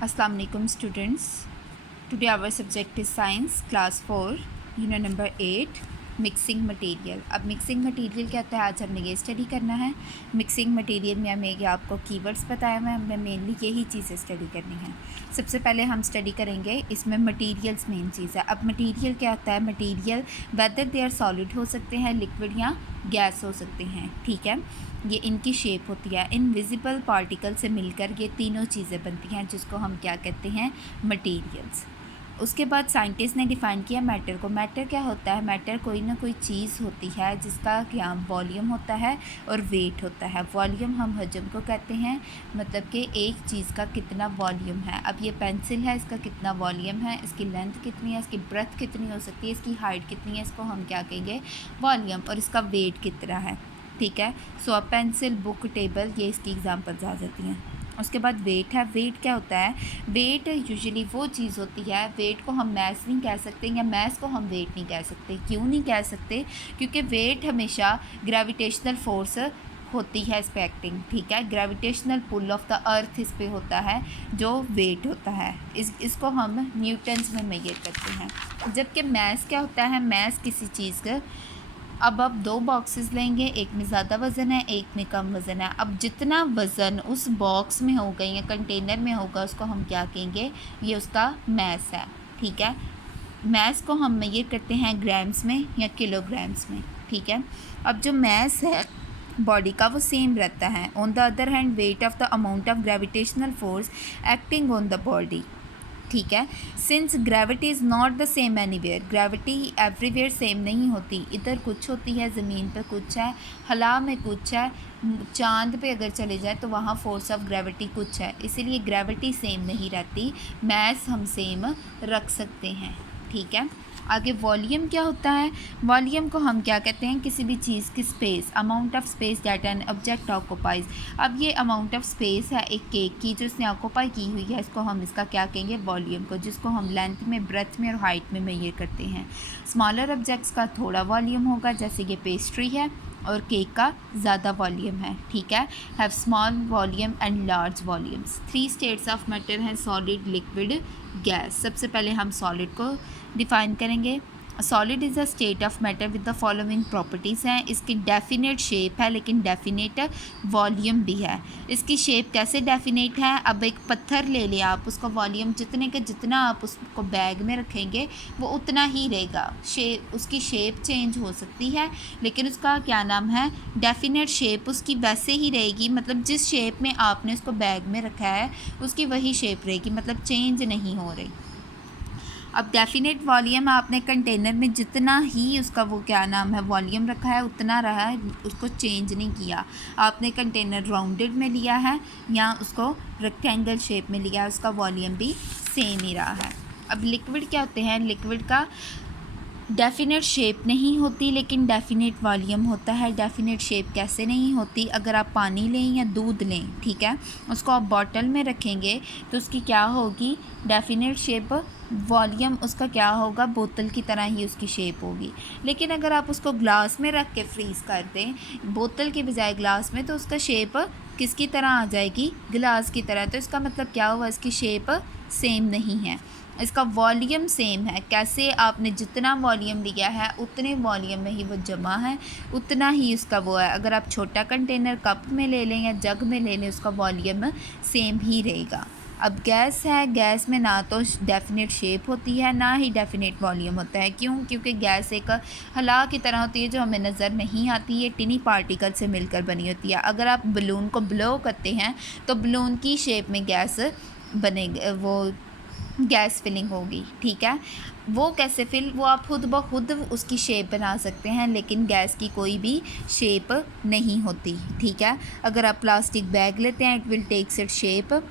Assalamu alaikum students. Today our subject is science class 4 unit number 8 mixing material. अब mixing material क्या होता है आज हमने ये स्टडी करना है। मिक्सिंग मटेरियल में हमें ये आपको कीवर्ड्स बताए हुए हैं, हमें मेनली यही चीज़ें स्टडी करनी है। सबसे पहले हम स्टडी करेंगे इसमें मटेरियल्स मेन चीज़ है। अब मटेरियल क्या होता है, material whether they are solid हो सकते हैं, लिक्विड या गैस हो सकते हैं, ठीक है। ये इनकी शेप होती है, इनविजिबल पार्टिकल से मिलकर ये तीनों चीज़ें बनती हैं जिसको हम क्या कहते हैं, मटेरियल्स। उसके बाद साइंटिस्ट ने डिफ़ाइन किया मैटर को। मैटर क्या होता है, मैटर कोई ना कोई चीज़ होती है जिसका क्या वॉल्यूम होता है और वेट होता है। वॉल्यूम हम हजम को कहते हैं, मतलब कि एक चीज़ का कितना वॉल्यूम है। अब ये पेंसिल है, इसका कितना वॉल्यूम है, इसकी लेंथ कितनी है, इसकी ब्रेथ कितनी हो सकती है, इसकी हाइट कितनी है, इसको हम क्या कहेंगे, वॉल्यूम। और इसका वेट कितना है, ठीक है। सो अब पेंसिल, बुक, टेबल, ये इसकी एग्जांपल्स आ जाती हैं। उसके बाद वेट है। वेट क्या होता है, वेट यूजुअली वो चीज़ होती है, वेट को हम मैस नहीं कह सकते या मैस को हम वेट नहीं कह सकते। क्यों नहीं कह सकते, क्योंकि वेट हमेशा ग्रेविटेशनल फोर्स होती है इस पे एक्टिंग, ठीक है। Gravitational pull of the earth इस पे होता है जो वेट होता है, इसको हम न्यूटन्स में मेजर करते हैं। जबकि मैस क्या होता है, मैस किसी चीज़ का, अब आप दो बॉक्सेस लेंगे, एक में ज़्यादा वज़न है, एक में कम वज़न है। अब जितना वज़न उस बॉक्स में होगा या कंटेनर में होगा उसको हम क्या कहेंगे, ये उसका मैस है, ठीक है। मैस को हम मेजर करते हैं ग्राम्स में या किलोग्राम्स में, ठीक है। अब जो मैस है बॉडी का वो सेम रहता है। On the other hand weight of the amount of gravitational force acting on the body, ठीक है। Since gravity is not the same anywhere, gravity everywhere same नहीं होती, इधर कुछ होती है, ज़मीन पर कुछ है, हला में कुछ है, चांद पे अगर चले जाए तो वहाँ फोर्स ऑफ ग्रेविटी कुछ है, इसीलिए ग्रेविटी सेम नहीं रहती, मैस हम सेम रख सकते हैं, ठीक है। आगे वॉल्यूम क्या होता है, वॉल्यूम को हम क्या कहते हैं, किसी भी चीज़ की space, amount of space that an object occupies. अब ये अमाउंट ऑफ स्पेस है एक केक की जो इसने ऑक्यूपाई की हुई है, इसको हम इसका क्या कहेंगे, वॉल्यूम को, जिसको हम लेंथ में, ब्रेथ में और हाइट में मेजर करते हैं। स्मॉलर ऑब्जेक्ट्स का थोड़ा वॉल्यूम होगा, जैसे ये पेस्ट्री है, और केक का ज़्यादा वॉल्यूम है, ठीक है। Have small volume and large volumes. 3 states of matter हैं, सॉलिड, लिक्विड, गैस। सबसे पहले हम सॉलिड को डिफ़ाइन करेंगे। Solid is a state of matter with the following properties हैं। इसकी डेफिनेट शेप है लेकिन डेफिनेट वॉल्यूम भी है। इसकी शेप कैसे डेफिनेट है, अब एक पत्थर ले लें आप, उसका वॉल्यूम जितने का जितना आप उसको बैग में रखेंगे वो उतना ही रहेगा। उसकी शेप चेंज हो सकती है लेकिन उसका क्या नाम है, डेफिनेट शेप उसकी वैसे ही रहेगी, मतलब जिस शेप में आपने उसको बैग में रखा है उसकी वही शेप रहेगी, मतलब चेंज नहीं हो रही। अब डेफिनेट वॉल्यूम आपने कंटेनर में जितना ही उसका वो क्या नाम है वॉल्यूम रखा है उतना रहा है, उसको चेंज नहीं किया। आपने कंटेनर राउंडेड में लिया है या उसको रेक्टेंगल शेप में लिया है, उसका वॉल्यूम भी सेम ही रहा है। अब लिक्विड क्या होते हैं, लिक्विड का डेफिनेट शेप नहीं होती लेकिन डेफिनेट वॉल्यूम होता है। डेफिनेट शेप कैसे नहीं होती, अगर आप पानी लें या दूध लें, ठीक है, उसको आप बॉटल में रखेंगे तो उसकी क्या होगी, डेफिनेट शेप, वॉल्यूम उसका क्या होगा, बोतल की तरह ही उसकी शेप होगी। लेकिन अगर आप उसको ग्लास में रख के फ्रीज़ कर दें, बोतल के बजाय ग्लास में, तो उसका शेप किसकी तरह आ जाएगी, ग्लास की तरह। तो इसका मतलब क्या हुआ, इसकी शेप सेम नहीं है, इसका वॉल्यूम सेम है। कैसे, आपने जितना वॉल्यूम लिया है उतने वॉल्यूम में ही वो जमा है, उतना ही उसका वो है। अगर आप छोटा कंटेनर कप में ले लें या जग में ले लें उसका वॉल्यूम सेम ही रहेगा। अब गैस है, गैस में ना तो डेफिनेट शेप होती है ना ही डेफिनेट वॉल्यूम होता है। क्यों, क्योंकि गैस एक हला की तरह होती है जो हमें नज़र नहीं आती, ये टिनी पार्टिकल से मिलकर बनी होती है। अगर आप बलून को ब्लो करते हैं तो बलून की शेप में गैस बनेगी, वो गैस फिलिंग होगी, ठीक है। वो कैसे फिल, वो आप खुद ब खुद उसकी शेप बना सकते हैं लेकिन गैस की कोई भी शेप नहीं होती, ठीक है। अगर आप प्लास्टिक बैग लेते हैं it will takes it shape.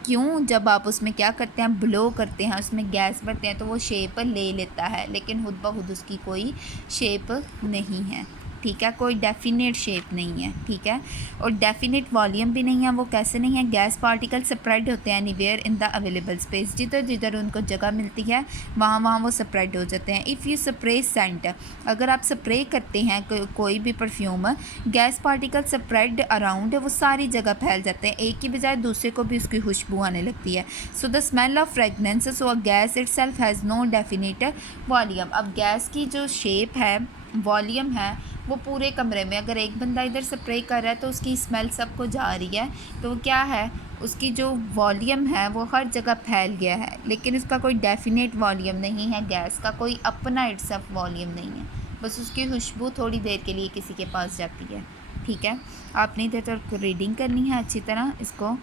क्यों, जब आप उसमें क्या करते हैं, ब्लो करते हैं, उसमें गैस भरते हैं तो वो शेप ले लेता है लेकिन खुद ब खुद उसकी कोई शेप नहीं है, ठीक है, कोई डेफिनेट शेप नहीं है, ठीक है, और डेफिनेट वॉल्यूम भी नहीं है। वो कैसे नहीं है? गैस पार्टिकल स्प्रेड होते हैं anywhere in the available space, जिधर जिधर उनको जगह मिलती है वहाँ वहाँ वो स्प्रेड हो जाते हैं। इफ़ यू स्प्रे सेंट, अगर आप स्प्रे करते हैं कोई भी perfume, gas particle spread around, वो सारी जगह फैल जाते हैं, एक की बजाय दूसरे को भी उसकी खुशबू आने लगती है। So the smell of fragrance, so a gas itself has no definite volume. अब गैस की जो शेप है, वॉल्यूम है, वो पूरे कमरे में, अगर एक बंदा इधर स्प्रे कर रहा है तो उसकी स्मेल सबको जा रही है, तो क्या है, उसकी जो वॉल्यूम है वो हर जगह फैल गया है, लेकिन इसका कोई डेफिनेट वॉल्यूम नहीं है। गैस का कोई अपना इट्सल्फ वॉल्यूम नहीं है, बस उसकी खुशबू थोड़ी देर के लिए किसी के पास जाती है, ठीक है। आपने इधर तक रीडिंग करनी है अच्छी तरह इसको।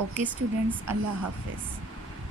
ओके स्टूडेंट्स, अल्लाह हाफिज़।